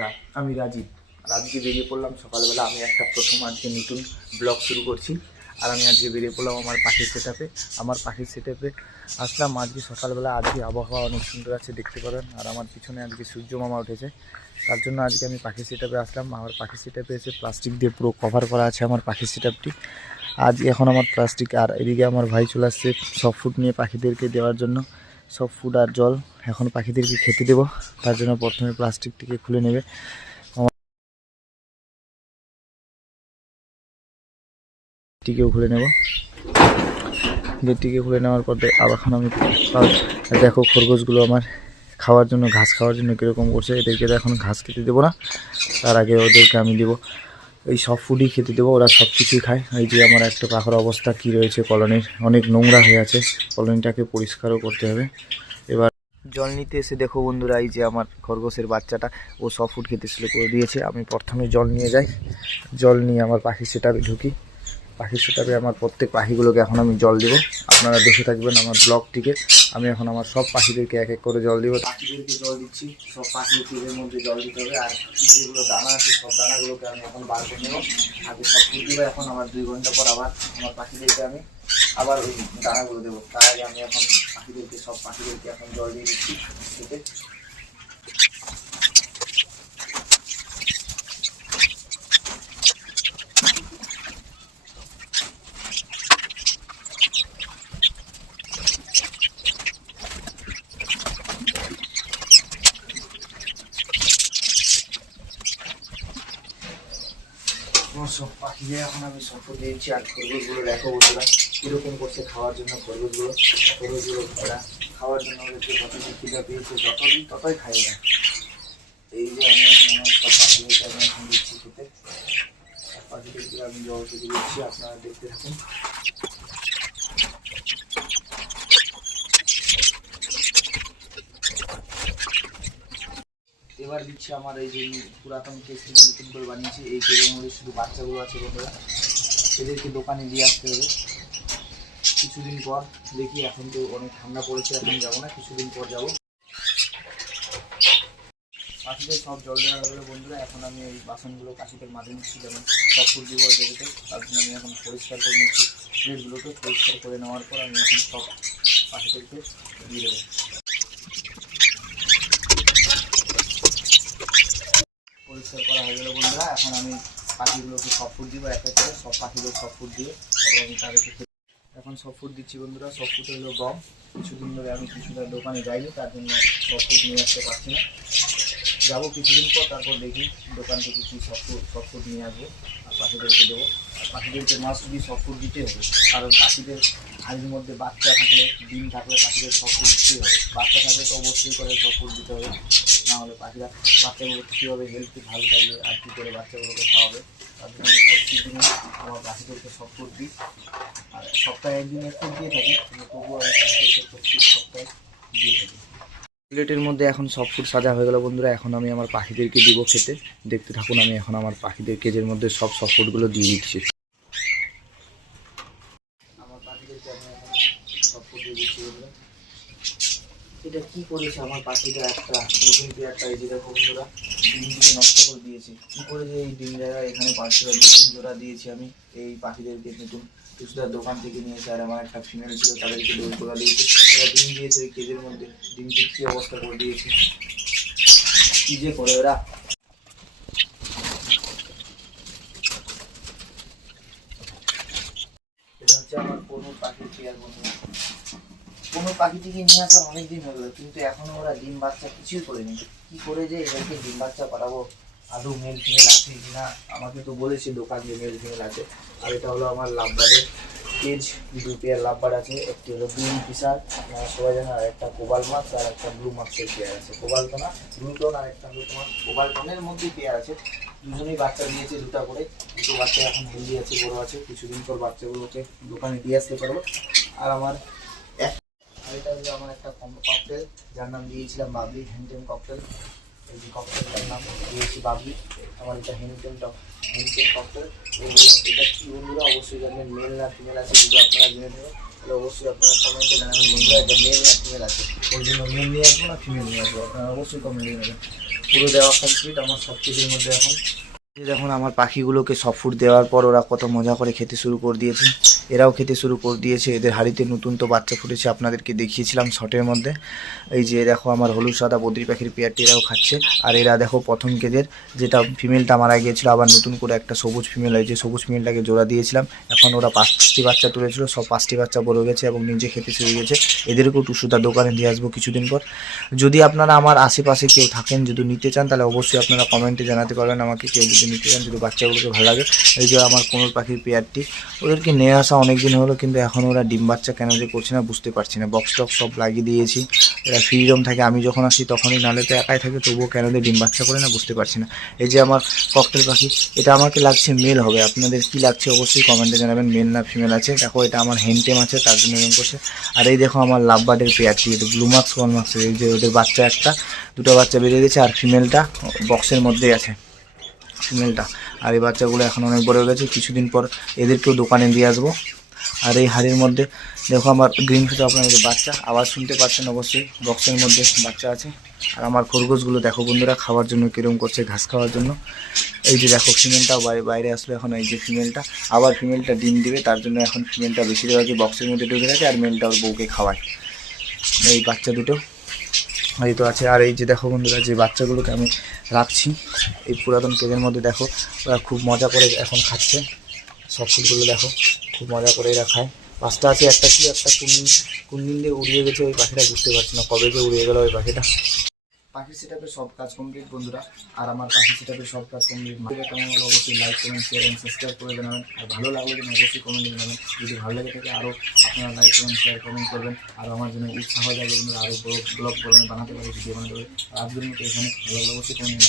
বন্ধুরা, আমি রাজীব। আর আজকে বেরিয়ে পড়লাম সকালবেলা। আমি একটা প্রথম আজকে নতুন ব্লগ শুরু করছি। আর আমি আজকে বেরিয়ে পড়লাম আমার পাখির সেটাপে আমার পাখির সেটাপে আসলাম। আজকে সকালবেলা আজকে আবহাওয়া অনেক সুন্দর আছে, দেখতে পারেন আর আমার পিছনে আজকে সূর্য মামা উঠেছে। তার জন্য আজকে আমি পাখির সেটাপে আসলাম। আমার পাখির সেটাপে এসে প্লাস্টিক দিয়ে পুরো কভার করা আছে আমার পাখির সেটাপটি আজ এখন আমার প্লাস্টিক আর এদিকে আমার ভাই চলে আসছে সব ফুড নিয়ে পাখিদেরকে দেওয়ার জন্য। সব ফুড আর জল। এখন পাখিদেরকে খেতে দেবো? তার জন্য প্রথমে প্লাস্টিকটিকে খুলে নেবে। গেটটিকেও খুলে নেব। গেটটিকে খুলে নেওয়ার পর আবার এখন আমি দেখো খরগোশগুলো আমার খাওয়ার জন্য, ঘাস খাওয়ার জন্য কীরকম করছে। এদেরকে এখন ঘাস খেতে দেবো না। তার আগে ওদেরকে আমি দেবো। এই সব ফুডই খেতে দেবো, ওরা সব কিছুই খায়। এই যে আমার একটা পাখার অবস্থা, কী রয়েছে কলোনির? অনেক নোংরা হয়ে আছে। কলোনিটাকে পরিষ্কারও করতে হবে। এবার জল নিতে এসে দেখো বন্ধুরা, এই যে আমার খরগোশের বাচ্চাটা, ও সব ফুড খেতে শুরু করে দিয়েছে। আমি প্রথমে জল নিয়ে যাই। জল নিয়ে আমার পাখির সেটাপে ঢুকি। পাখির সেটাপে আমার প্রত্যেক পাখিগুলোকে এখন আমি জল দেবো। আপনারা দেখে থাকবেন আমার ব্লগটিকে আমি এখন আমার সব পাখিদেরকে এক এক করে জল দিব। পাখিদেরকে জল দিচ্ছি, সব পাখির টিপের মধ্যে জল দিতে হবে, আর যেগুলো দানা আছে, সব দানাগুলোকে আমি এখন বার করে নেব। আগে সব দেবো, এখন আমার দুই ঘণ্টা পর আবার আমার পাখিদেরকে আমি আবার ওই দানাগুলো দেবো। তার আগে আমি এখন পাখিদেরকে, সব পাখিদেরকে এখন জল দিয়ে দিচ্ছি। খেতে। আমার সব পাখিদের এখন আমি সফর দিয়েছি, আর খরগোশগুলো দেখো বন্ধুরা, কীরকম করছে খাওয়ার জন্য খরগোশগুলো খরগোশগুলো ঘোরা খাওয়ার জন্য ওদেরকে যতদিন খিদা পেয়েছে, যতদিন ততই খাই না এই যে আমি এখন সব পাখিদেরকে আমি এখন দিচ্ছি খেতে। সব পাখিদেরকে আমি জল দিচ্ছি, আপনারা দেখতে থাকুন। এবার দিচ্ছি আমার এই যে পুরাতন কেস থেকে নতুন করে বানিয়েছি। এই কেসের মধ্যে শুধু বাচ্চাগুলো আছে বন্ধুরা। এদেরকে দোকানে দিয়ে আসতে হবে। কিছুদিন পর দেখি এখন তো অনেক ঠান্ডা পড়েছে, এখন যাব না, কিছুদিন পর যাব। পাখিদের সব জল দেওয়া হয়ে গেলো বন্ধুরা। এখন আমি এই বাসনগুলো কাশিদের মাঝে নিচ্ছি, যেমন সব ফুল দিব এদেরকে তার জন্য আমি এখন পরিষ্কার করে নিচ্ছি। প্লেটগুলোকে পরিষ্কার করে নেওয়ার পর আমি এখন সব পাখিদেরকে দিয়ে দেবো পরিষ্কার করা হয়ে গেল বন্ধুরা এখন আমি পাখিগুলোকে সব ফুড দিব, এক এক করে সব পাখিদের সব ফুড দিয়ে এবং তাদেরকে এখন সব ফুড দিচ্ছি বন্ধুরা, সব ফুড হলো গম। কিছুদিন ধরে আমি কিছুটা দোকানে যাইনি, তার জন্য সব ফুড নিয়ে আসতে পারছি না। যাব কিছুদিন পর, তারপর দেখি দোকান থেকে কী সব ফুড সব ফুড নিয়ে আসব আর পাখিদেরকে দেবো। আর পাখিদেরকে মাস্ট বি সব ফুড দিতে হবে, কারণ পাখিদের হাড়ির মধ্যে বাচ্চা থাকলে, ডিম থাকলে পাখিদের সব ফুড দিতেই হবে। বাচ্চা থাকলে তো অবশ্যই করে সব ফুড দিতে হবে। না হলে পাখিরা বাচ্চাগুলো কীভাবে হেলথি ভালো থাকবে আর কী করে বাচ্চাগুলোকে খাওয়াবে, তার জন্য আমি প্রত্যেকদিনই আমার পাখিদেরকে ফুড দিই। আর সপ্তাহে একদিন একটু দিয়ে থাকি তবুও আমি পাখিদেরকে প্রত্যেক সপ্তাহে দিয়ে থাকি। প্লেটের মধ্যে এখন সব ফুড সাজা হয়ে গেল বন্ধুরা, এখন আমি আমার পাখিদেরকে দিব খেতে। দেখতে থাকুন, আমি এখন আমার পাখিদের কেজের মধ্যে সব সব ফুডগুলো দিয়ে দিচ্ছি। আমার পাখিদেরকে আমি এখন সব ফুড দিয়ে দিচ্ছি এটা কি করেছে আমার পাখিটা একটা নতুন পেয়ারটা এই যে দেখো বন্ধুরা, ডিম দিয়ে নষ্ট করে দিয়েছে। কী করে যে এই ডিম জায়গা এখানে পাচ্ছিল নতুন জোড়া দিয়েছি আমি, এই পাখিদেরকে নতুন কিছুটা দোকান থেকে নিয়েছে আর আমার একটা ফিমেল ছিল, তাদেরকে দই জোড়া দিয়েছি। এরা ডিম দিয়েছে ওই কেজের মধ্যে ডিমকে কি অবস্থা করে দিয়েছে। কী যে করে ওরা। এটা হচ্ছে আমার কোনো পাখির পেয়ার বন্ধুরা। কোনো পাখিটিকে নিয়ে আসার অনেক দিন গেলো কিন্তু এখনও ওরা ডিম বাচ্চা কিছুই করেনি। কি করে যে এদেরকে ডিম বাচ্চা পাঠাবো? আদৌ মেল ফিমেল আছে কিনা আমাকে তো বলেছে দোকান যে মেল ফিমেল আছে। আর এটা হলো আমার লাভবারের কেজ দু পেয়ার লাভবার আছে। একটি হলো গ্রিন ফিশার সবাই জানেন, আর একটা কোবাল মাছ আর একটা ব্লু মাছের পেয়ার আছে। কোবাল টোনা ব্লু টোন আর একটা হলো তোমার কোবাল টোনের মধ্যেই পেয়ার আছে। দুজনেই বাচ্চা দিয়েছে দুটা করে। দুটো বাচ্চা এখন হেলদি আছে, বড় আছে। কিছুদিন পর বাচ্চাগুলোকে দোকানে দিয়ে আসতে পারব। আর আমার এটা হলো আমার একটা যার নাম দিয়েছিলাম নাম দিয়েছি আমার এটা অবশ্যই আছে যদি আপনারা জেনে তাহলে অবশ্যই আপনারা কমেন্টে জানাবেন, বন্ধুরা না আছে। জন্য মেল নিয়ে আসব না নিয়ে আসব? আপনারা অবশ্যই পুরো দেওয়া কমপ্লিট আমার সব কিছুর মধ্যে এখন। দেখুন, আমার পাখিগুলোকে সব ফুড দেওয়ার পর ওরা কত মজা করে খেতে শুরু করে দিয়েছে। এরাও খেতে শুরু করে দিয়েছে। এদের হাড়িতে নতুন তো বাচ্চা ফুটেছে, আপনাদেরকে দেখিয়েছিলাম শটের মধ্যে। এই যে দেখো, আমার হলুদ, সাদা, বদ্রি পাখির পেয়ারটি এরাও খাচ্ছে। আর এরা দেখো, প্রথম কেদের যেটা ফিমেলটা মারা গিয়েছিল, আবার নতুন করে একটা সবুজ ফিমেল যে সবুজ ফিমেলটাকে জোড়া দিয়েছিলাম। এখন ওরা পাঁচটি বাচ্চা তুলেছিল, সব পাঁচটি বাচ্চা বড় গেছে এবং নিজে খেতে শুরু গেছে। এদেরকেও টুসুদার দোকানে দিয়ে আসব কিছুদিন পর। যদি আপনারা আমার আশেপাশে কেউ থাকেন, যদি নিতে চান, তাহলে অবশ্যই আপনারা কমেন্টে জানাতে পারবেন আমাকে। কেউ যদি নিতে চান যদি বাচ্চাগুলোকে ভালো লাগে, এই যে আমার কোনোর পাখির পেয়ারটি, ওদেরকে নিয়ে আসা অনেক দিন হলো, কিন্তু এখন ওরা ডিম বাচ্চা কেন যে করছে না বুঝতে পারছি না। বক্স টক্স সব লাগিয়ে দিয়েছি, এরা ফ্রিডম থাকে, আমি যখন আসি তখনই নালে তো একাই থাকে, তবুও কেন যে ডিম বাচ্চা করে না বুঝতে পারছি না। এই যে আমার ককটেল পাখি, এটা আমাকে লাগছে মেল হবে, আপনাদের কি লাগছে অবশ্যই কমেন্টে জানাবেন মেল না ফিমেল আছে, দেখো এটা আমার হেনটেম আছে, তার জন্য এরকম করছে। আর এই দেখো আমার লাভ বার্ডের পেয়ারটি, এটা ব্লু মার্কস ওয়ান মার্কস এই যে ওদের বাচ্চা একটা, দুটো বাচ্চা বেরিয়ে গেছে, আর ফিমেলটা বক্সের মধ্যেই আছে। ফিমেলটা আর এই বাচ্চাগুলো এখন অনেক বড় হয়ে গেছে। কিছুদিন পর এদেরকেও দোকানে দিয়ে আসব। আর এই হাড়ির মধ্যে, দেখো আমার গ্রিন ফিট আপনাদের বাচ্চা, আওয়াজ শুনতে পাচ্ছেন অবশ্যই। বক্সের মধ্যে বাচ্চা আছে। আর আমার খরগোশগুলো, দেখো বন্ধুরা, খাওয়ার জন্য কিরম করছে, ঘাস খাওয়ার জন্য। এই যে দেখো ফিমেলটাও বাইরে বাইরে আসলো এখন, এই যে ফিমেলটা আবার ফিমেলটা ডিম দিবে, তার জন্য এখন ফিমেলটা বেশিরভাগই বক্সের মধ্যে ঢুকে থাকে, আর মেলটা ওর বউকে খাওয়ায়। এই বাচ্চা দুটো। এই তো আছে। আর এই যে দেখো বন্ধুরা, যে বাচ্চাগুলোকে আমি রাখছি, এই পুরাতন কেজের মধ্যে দেখো, ওরা খুব মজা করে এখন খাচ্ছে। সব ফুলগুলো দেখো, খুব মজা করে এরা খায়। পাঁচটা আছে, একটা ছিল একটা কোন কোন দিন দিয়ে উড়িয়ে গেছে ওই পাখিটা, বুঝতে পারছি না কবে যে উড়িয়ে গেল ওই পাখিটা। পাখি সেটাপের সব কাজ কমপ্লিট বন্ধুরা। আর আমার পাখি সেটাপের সব কাজ কমপ্লিট ভিডিও কেমন হলো অবশ্যই লাইক কমেন্ট শেয়ার এবং সাবস্ক্রাইব করে জানাবেন আর ভালো লাগলে কিন্তু অবশ্যই কমেন্ট জানাবেন যদি ভালো লাগে থাকে আরও আপনারা লাইক কমেন্ট শেয়ার কমেন্ট করবেন। আর আমার জন্য উৎসাহ জাগে বন্ধুরা আরও ব্লগ ব্লগ বানাতে পারি ভিডিও বানাতে পারি। আজকের মতো এখানে, ভালো লাগলে অবশ্যই কমেন্ট